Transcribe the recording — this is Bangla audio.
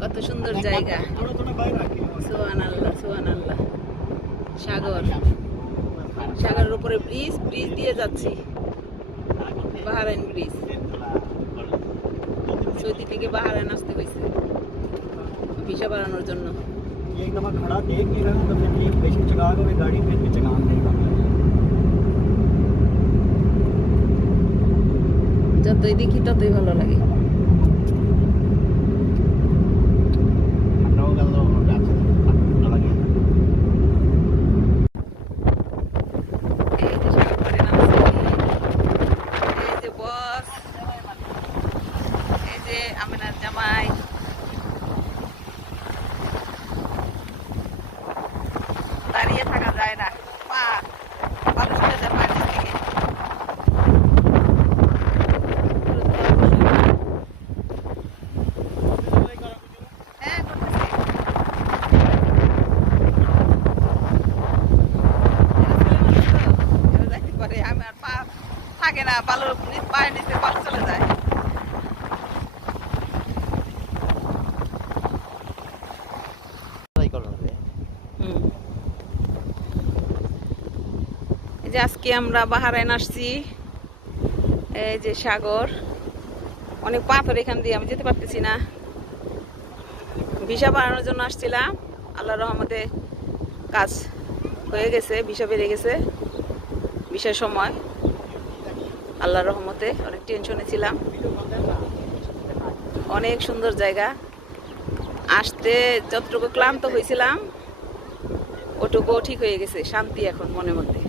কত সুন্দর জায়গা। সুবহানাল্লাহ সুবহানাল্লাহ। সাগর, সাগরের উপরে ব্রিজ, ব্রিজ দিয়ে যাচ্ছি, বাহরাইন ব্রিজ। সৌদি থেকে বাহরাইন আসতে হয়েছে ভিসা বাড়ানোর জন্য। যতই দেখি ততই ভালো লাগে। আমিনার জামাই দাঁড়িয়ে থাকা যায় না, পা পালে চলে যায় পানি থেকে। হ্যাঁ করে আমার পা থাকে না, বালুর পায়ের নিচে পাল চলে যায়। এই যে আজকে আমরা বাহরাইন আসছি, এই যে সাগর, অনেক পাথর এখান দিয়ে আমি যেতে পারতেছি না। ভিসা বাড়ানোর জন্য আসছিলাম, আল্লাহর রহমতে কাজ হয়ে গেছে, ভিসা বেড়ে গেছে। ভিসার সময় আল্লাহর রহমতে অনেক টেনশনে ছিলাম। অনেক সুন্দর জায়গা, আসতে যতটুকু ক্লান্ত হয়েছিলাম ওটুকু ঠিক হয়ে গেছে, শান্তি এখন মনের মধ্যে।